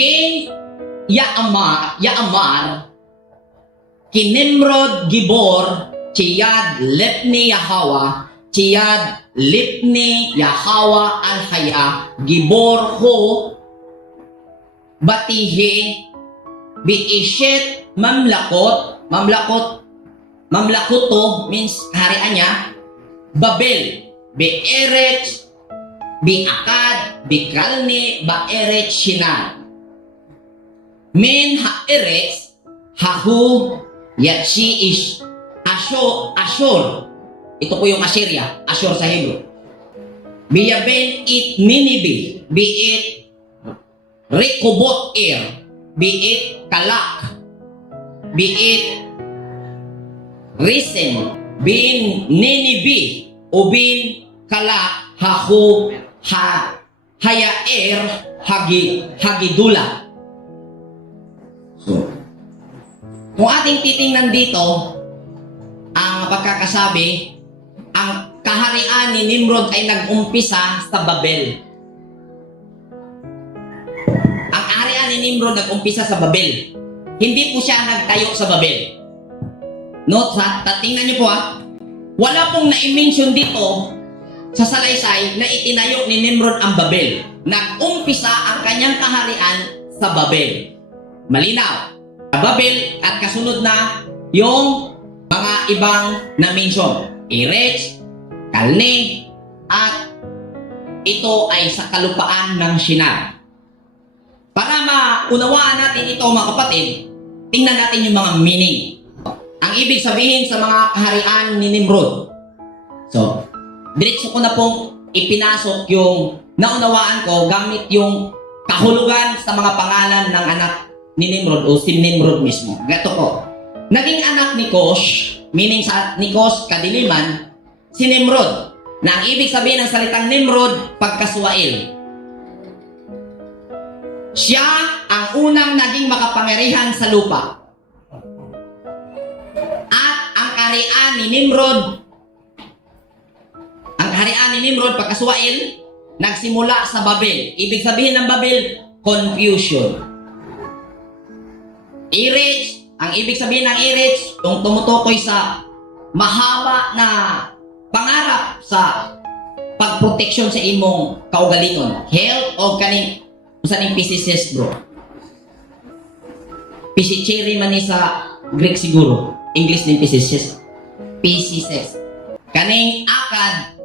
King Yaamar, Kinimrod Gibor, Chiyad Lepni Yahawa, Chiyad Lipni Yahawa Al-Haya, Gibor Ho, Batihi, Biishet Mamlakoto means kaharian niya, Babel, Be'eret, Biakad, Bikalni, Baeret Shinar. Min Ha'eretz, Hahu, Yatsi is Ashur. Ito po yung Assyria, Ashur sa Hebrew. Biyaben it Ninibi, biit Rekobot biit Kalak, biit Risen, bin Ninibi, o bin Kalak, Hahu, Hayaer, Hagidula. So, kung ating titingnan dito, ang pagkakasabi, ang kaharian ni Nimrod ay nag-umpisa sa Babel. Ang kaharian ni Nimrod nag-umpisa sa Babel. Hindi po siya nagtayo sa Babel. Note ha, tingnan niyo po ha, wala pong na-mention dito sa salaysay na itinayo ni Nimrod ang Babel. Nag-umpisa ang kanyang kaharian sa Babel. Malinaw. Babel at kasunod na yung mga ibang na-mention. Erech, Kalne, at ito ay sa kalupaan ng Shinar. Para maunawaan natin ito mga kapatid, tingnan natin yung mga meaning. Ang ibig sabihin sa mga kaharian ni Nimrod. So, diretso ko na pong ipinasok yung naunawaan ko gamit yung kahulugan sa mga pangalan ng anak ni Nimrod o si Nimrod mismo. Gato po. Naging anak ni Kosh, meaning sa ni Kosh, kadiliman, si Nimrod. Na ang ibig sabihin ng salitang Nimrod, pagkaswail. Siya ang unang naging makapangyarihan sa lupa. At ang kaharian ni Nimrod, pagkaswail, nagsimula sa Babel. Ibig sabihin ng Babel, confusion. Erech, ang ibig sabihin ng Erech, yung tumutukoy sa mahaba na pangarap sa pagproteksyon sa imong kaugalingon. Health o kaning usaning PCCS bro. PCCS man ni sa Greek siguro. English din PCCS. PCCS. Kaning akad,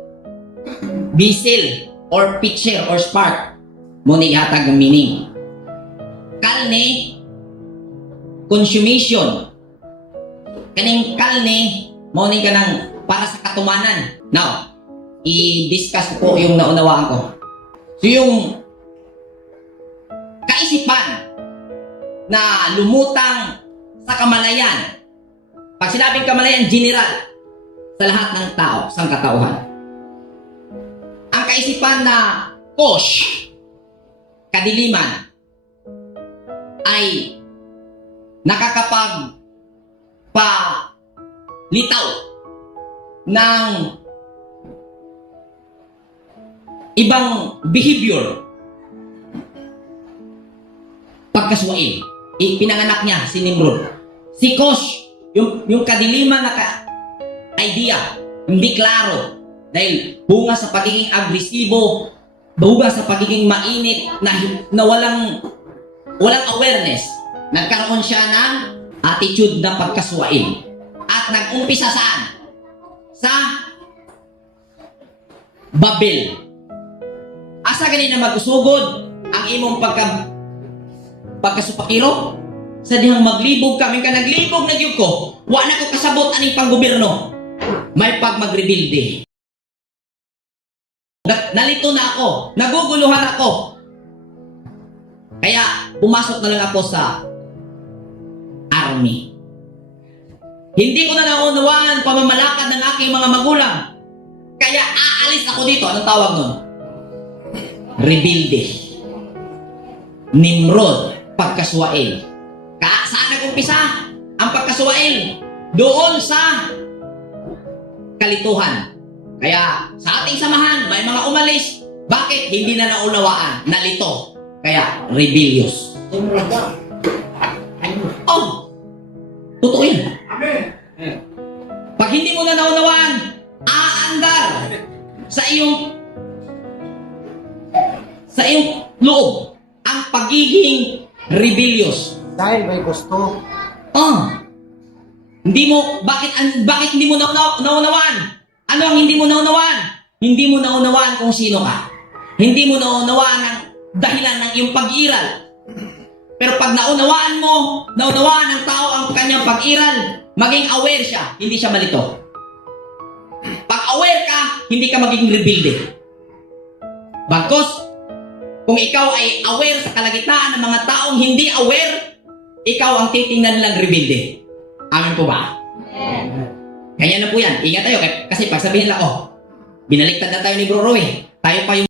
bisil or pitcher or spark. Muna ihatag ng meaning. Kalne, consummation. Kaning kalne, mauning ka ng para sa katumanan. Now, i-discuss po yung naunawaan ko. So yung kaisipan na lumutang sa kamalayan. Pag sinabing kamalayan, general sa lahat ng tao, sa katauhan. Ang kaisipan na Kosh, kadiliman, ay nakakapagpalitaw ng ibang behavior. Pagkaswail. Pinanganak niya si Nimrod. Si Kosh, yung kadiliman na idea, hindi klaro. Dahil bunga sa pagiging agresibo, bunga sa pagiging mainit, na walang awareness. Nagkaroon siya ng attitude na pagkaswail. At nag-umpisa saan? Sa Babel. Asa ganina magusugod ang imong pagkasupakiro? Sa dihang maglibog kami ka naglibog na gyud ko. Wa na ko kasabot aning panggobyerno. May pag magrebuilde. Nalito na ako, naguguluhan ako. Kaya pumasok na lang ako sa army. Hindi ko na naunawaan pamamalakad ng aking mga magulang. Kaya aalis ako dito. Anong tawag nun? Rebuilde. Nimrod, pagkaswail. Saan nag-umpisa ang pagkaswail? Doon sa kalituhan. Kaya sa ating samahan, may mga umalis. Bakit? Hindi na naunawaan. Nalito. Kaya rebellious. Oh! Totoo yan. Pag hindi mo na naunawaan, aandar sa iyong loob ang pagiging rebellious. Dahil may gusto. Hindi mo, bakit hindi mo naunawaan? Ano ang hindi mo naunawaan? Hindi mo naunawaan kung sino ka. Hindi mo naunawaan ang dahilan ng iyong pag-iral. Pero pag naunawaan ng tao ang kanyang pag-iral, maging aware siya, hindi siya malito. Pag aware ka, hindi ka magiging rebelde. Bagkos, kung ikaw ay aware sa kalagitnaan ng mga taong hindi aware, ikaw ang titingnan nilang rebelde. Amin po ba? Kanya na po yan. Ingat tayo. Kasi pag sabihin lang, binaliktad na tayo ni Bro Roy. Tayo pa yung